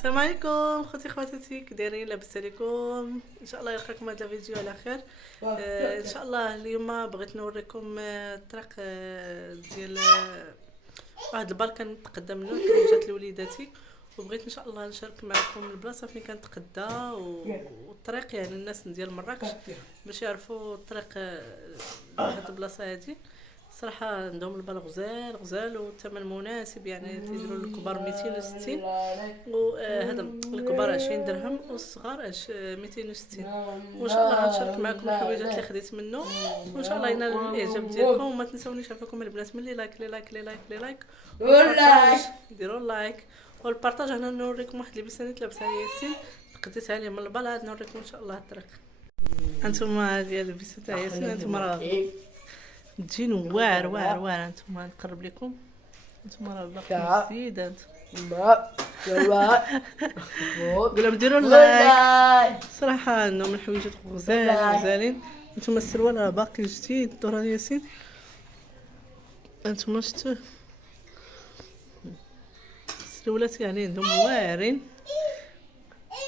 السلام عليكم خوتي خواتاتي، كي دايرين؟ لاباس عليكم؟ ان شاء الله يلقاكم هذا الفيديو على خير. ان شاء الله اليوم بغيت نوريكم الطريق ديال واحد البال كنتقدى منه لوجات لوليداتي، وبغيت ان شاء الله نشارك معكم البلاصه فين كنتقدى والطريق، يعني الناس ديال مراكش باش يعرفوا الطريق لهاد البلاصه هذه. صراحه عندهم البال غزال والثمن مناسب، يعني تيديروا الكبار 260 وهذا الكبار 20 درهم والصغار 260. وان شاء الله غنشارك معكم الحويجات اللي خديت منه، وان شاء الله ينال الاعجاب ديالكم. وما تنساونيش عافاكم البنات من لي لايك ديروا اللايك والبارطاج. انا نوريكم واحد لبسانيت لابسها ياسين، تقديتها ليه من البال، عاد نوريكم ان شاء الله الطريق. انتما ديال لبسات ياسين، انتما راه تجين واعر انتما نقرب لكم، انتما راه باقي جديده. قولوا ديروا اللايك. صراحه عندهم الحويجات غزالين. انتما السروال راه باقي جديد، دورة ياسين انتما شفتوه. السروالات يعني عندهم واعرين.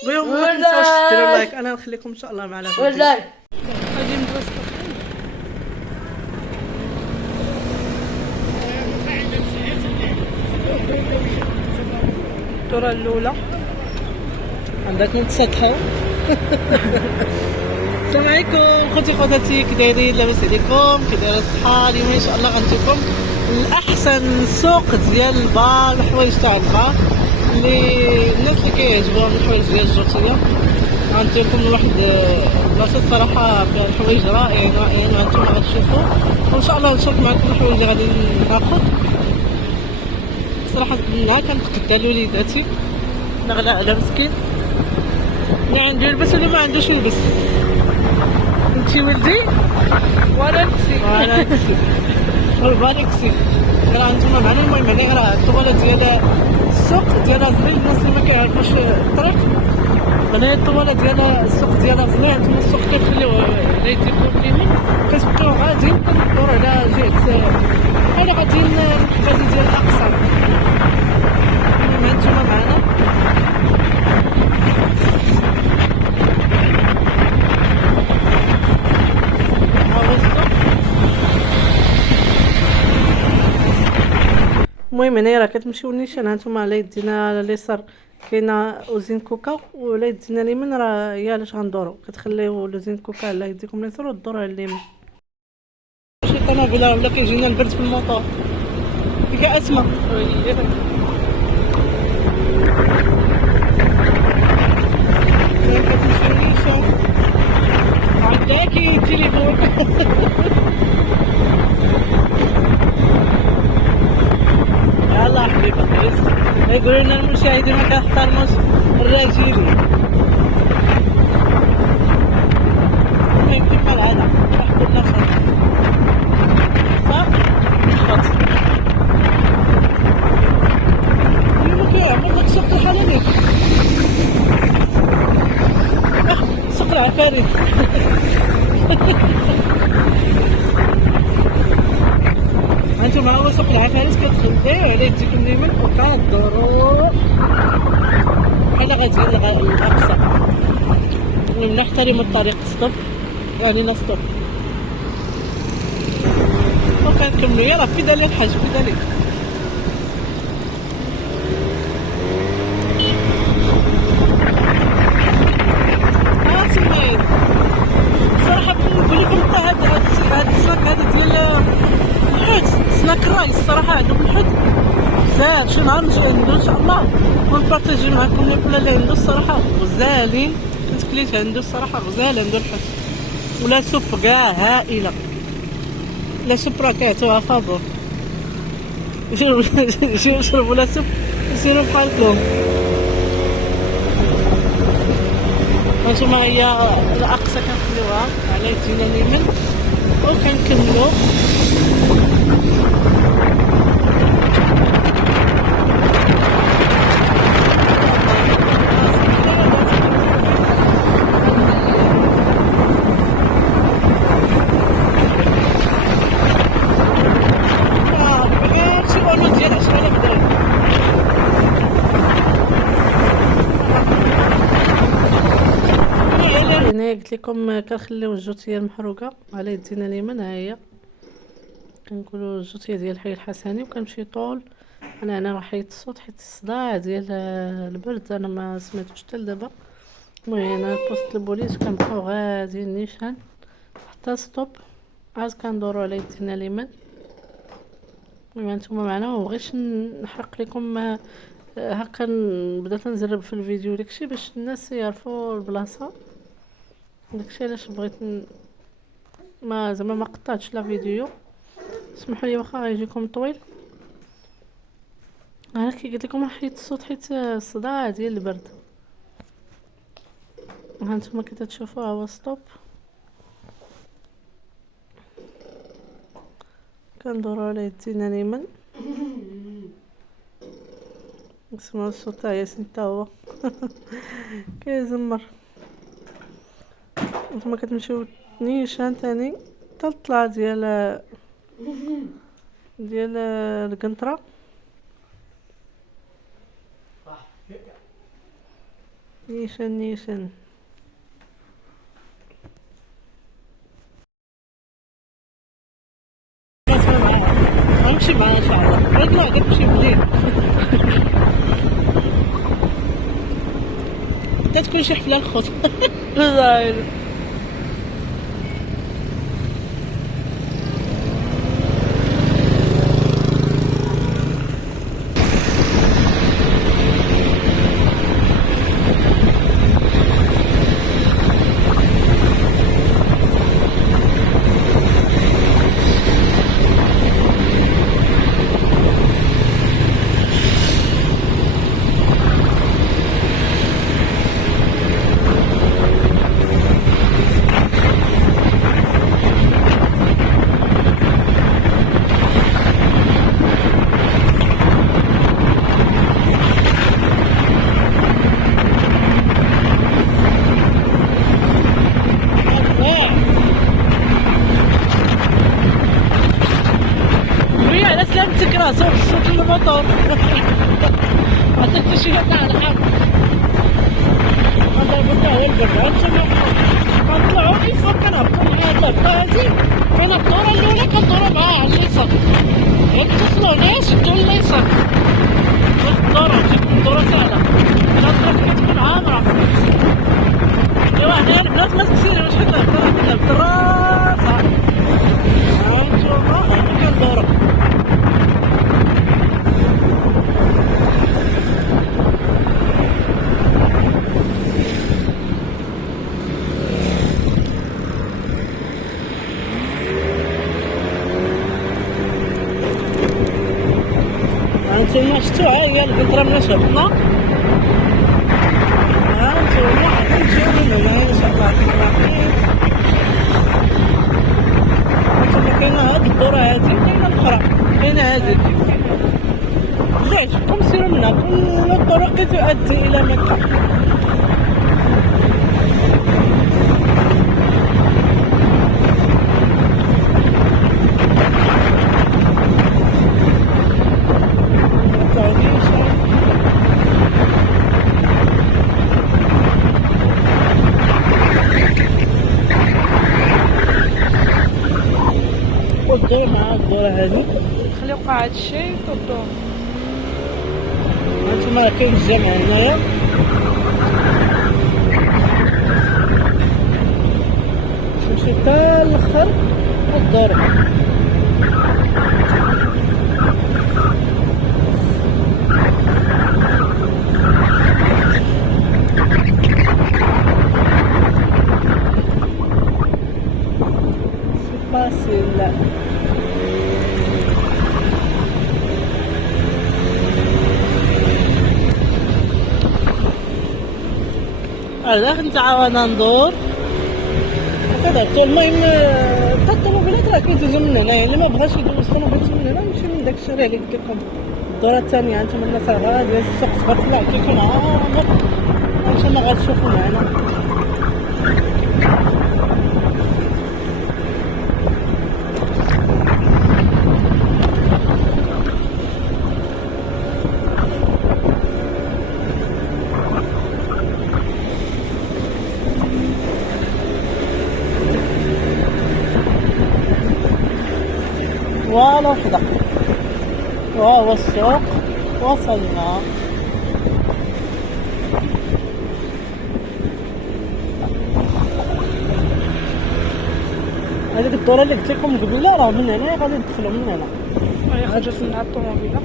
قولوا ما تنساوش ديروا اللايك. انا نخليكم ان شاء الله مع الفيديو. غادي ندوز الدورة الأولى عندك متسطحة. السلام عليكم خوتي خواتاتي، كي دايرين؟ لاباس عليكم؟ كي دايره الصحة؟ اليوم ان شاء الله غنجيكم لاحسن سوق ديال البار، الحوايج تاع البار اللي الناس اللي كيعجبوهم الحوايج ديال الجوتيه. غنديركم لواحد البلاصه الصراحه فيها الحوايج رائعين وانتم غتشوفوا، وان شاء الله نشارك معكم الحوايج اللي غادي ناخذ. صراحه منها كنتقدى لوليداتي، نغلى على مسكين اللي عنده يلبس واللي ما عندوش يلبس. انتي ولدي وانا نكسي والبالكسي راه انتما معنا. المهم يعني راه الطوالة ديال السوق ديال زوين، الناس اللي ما كيعرفوش الطريق هنا الطوالة ديال السوق ديال زوين. انتما السوق كتخليوه لا يديكوا باليمين، كتبقاو غاديين كندوروا على جهة انا غاديين للحجازي ديال الاقصى. المهم انتما معنا. المهم هنايا راه كتمشيو النيشان، هانتوما على يدينا على اليسار كاينه اوزين كوكا، وعلى يدينا اليمين راه هي علاش غندورو. كتخليو اوزين كوكا على يديكم اليسار ودوروا على اليمين. شي طوموبيله ولا كيجينا البرد في الموطور ديك اسماء كتمشيو النيشان عندك التليفون. يلا حبيبه يقولوا لنا المشاهدين ما كنحترموش الراجلين. المهم كما العاده واحد كنا صح اليوم كيعمل داك سوق الحلاليك، سوق العفاريت. هانتوما هو سوق العفاريت، كتخديو على يديك اليمين وكدورو بحال غاديين للاقصى. المهم نحترموا الطريق ستوب، يعني لا ستوب، وكنكملو. يلاه بيدالي الحاج بيدالي. سميت صراحه نقول لكم هاد السناك هذا ديال الحوت، سناك رايس. الصراحه عندهم الحوت بزاف. شي نهار نجي عنده ان شاء الله ونبارطاجي معكم لي بلا اللي عنده الصراحه غزالين. كنت كليت عنده الصراحه غزال، عنده الحوت ولا سوب كاع هائله. لا سوب راه كيعطيوها فابور. شربوا لا سوب يصيروا بحالكم. هانتوما هي الاقصى كنخليوها على يدينا اليمين وكنكملو. هنايا قلت لكم كنخليو الجوتيه المحروقه على يدينا اليمين. ها هي كنقولوا الجوتيه ديال الحي الحسني، وكنمشي طول. انا راه حيت الصوت حيت الصداع ديال البرد، انا ما سمعتوش حتى لدابا. المهم انا بوست البوليس كنبقاو غاديين نيشان حتى ستوب، عاد كندورو على يدينا اليمين. المهم نتوما معنا، مبغيتش نحرق لكم هكا. بدات نزرب في الفيديو داكشي باش الناس يعرفوا البلاصه، داكشي علاش بغيت ما زعما ما قطعتش لا فيديو. اسمحوا لي واخا غيجيكم طويل. انا كي قلت لكم حيت الصوت حيت الصداع ديال البرد. ها نتوما كي تشوفوا هو ستوب، كندورو على يدينا اليمين. نسمعوا الصوت تاع ياسين حتى هو كيزمر. نتوما كتمشيو نيشان تاني حتى الطلعه ديال القنطره. نيشان غنمشي معاها ان شاء الله. لا غنمشي بليل حتى تكون شي حفله الخوت سلامتك، راه صوت الموطور عطيك شي تاع الحق. هذا هو البرد. هانتوما كنطلعو اليسار، كنهبطو من هاد البلاصه. كاينه الدوره الاولى كندورو معاها على اليسار، غير توصلو هنايا شدو لليسار. الدوره سهله، الناس كتكون عامره. ايوا هنايا البنات ما تكسيريوش حيت الهبطه بالراسه. هانتوما كندورو هانتوما شتو. ها هي القطره ملي هبطنا. هانتوما غنمشيو من هنا ان شاء الله الرحمن الرحيم. هانتوما كاينه هاد الدوره هادي، كاينه الاخرى، كاينه هادي. اللي عجبكم سيروا منها، كل الطرق تؤدي الى مكه. والدور مع الدورة هذه خليو قاعد الشيء طردوه. هانتوما راه كاين الجامع هنايا. نمشي حتى الاخر والدورة. فاسيل. هذا نتعاون ندور هكذا. المهم حتى الطوموبيلات راه كيدوزو من هنايا، اللي ما بغاش يدوز الطوموبيل من هنا يمشي من داك الشارع اللي قلت لكم الدوره الثانيه. هانتوما الناس راه غاديه السوق صغير طلع كيكون عامر. هانتوما غتشوفوا معنا. السوق وصلنا. هذيك الدورة اللي قلت لكم قبيله راه من هنا غادي ندخلو من هنا. هي خرجت من الطوموبيله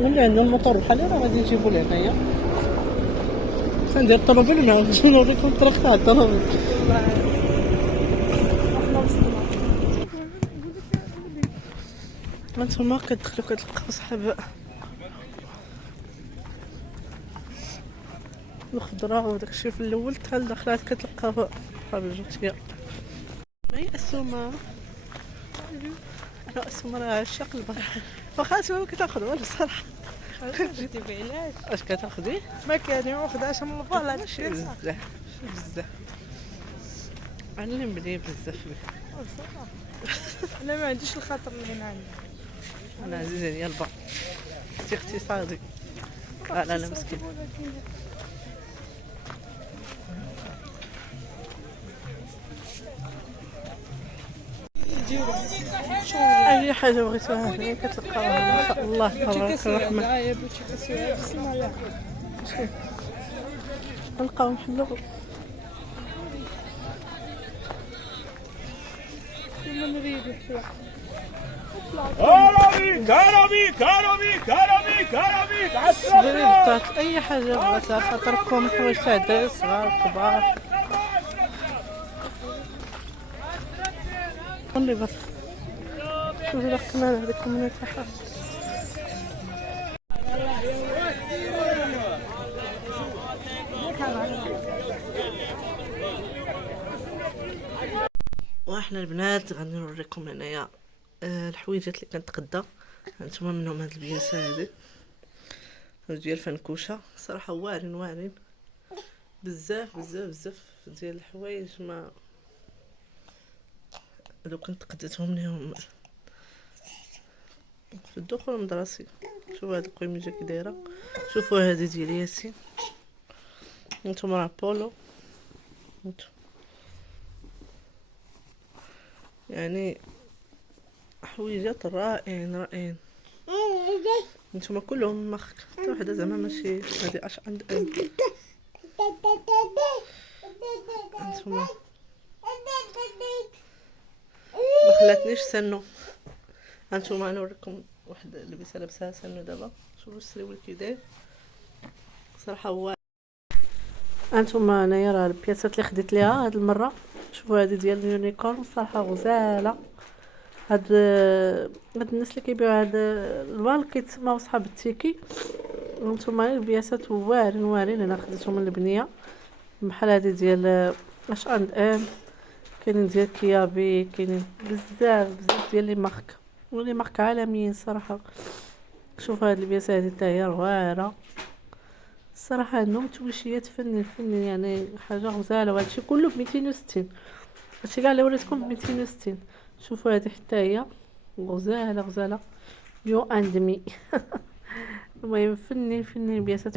ملي عندنا الموطور بحال هذا غادي نجيبو لهنايا. ندير الطوموبيل ونعاود نوريكم الطريق تاع الطوموبيل. هانتوما كتدخلو كتلقاو صحاب الخضرة وداكشي في الاول حتى لداخل كتلقاو الجوتيه. هي السومه انا السومه راه عشاق البحر واخا السومه ما كتاخذ والو الصراحه. جيتي بعلاش اش كتاخدي؟ ما كاين ما خداش من البال هادشي بزاف بزاف علم بلي بزاف بيه. انا ما عنديش الخاطر اللي هنا عندي. انا عزيز عليا البحر اقتصادي. لا لا مسكين. اي حاجه بغيتوها هنا كتلقاوها ما شاء الله تبارك الرحمن. نلقاو نحلو كما نريدو كرامي عسرات اي حاجه بغيتها خاطركم حوايج تاع الدراري صغار كبار. قولي بس شوفي لك كمان هذيك من تحت. واحنا البنات غادي نوريكم هنايا الحويجات اللي كنتقدا. هانتوما منهم هاد البياسه هادي ديال فنكوشه صراحه واعرين بزاف بزاف بزاف ديال الحوايج. ما لو كنت قديتهم ليهم في الدخول المدرسي. شوفوا هاد القيمجه كي دايره. شوفوا هذه ديال ياسين. هانتوما راه بولو يعني حويجات رائعين. نتوما كلهم مارك حتى وحده زعما ماشي هذه اش عند نتوما ما خلاتنيش سنو. هانتوما نوريكم واحد لبسه لابسها سنو دابا. شوفوا السريول كي داير صراحه هو. هانتوما انايا راه البياسات اللي خديت ليها هاد المره. شوفوا هذه ديال اليونيكورن صراحه غزاله. هاد الناس اللي كيبيعوا هاد الوال كيتسموا صحاب التيكي. هانتوما البياسات واعرين انا خديتهم من البنيه بحال هادي ديال اش عند كاينين ديال كيابي كاينين بزاف ديال لي مارك عالميين صراحه. شوفوا هاد البياسه هادي حتى هي واعره الصراحه. عندهم تويشيات فني يعني حاجه غزاله. وهادشي كله ب 260. هادشي كاع اللي وريتكم ب 260. شوفوا هذه حتى هي غزاله يو اند مي. المهم فني البياسات.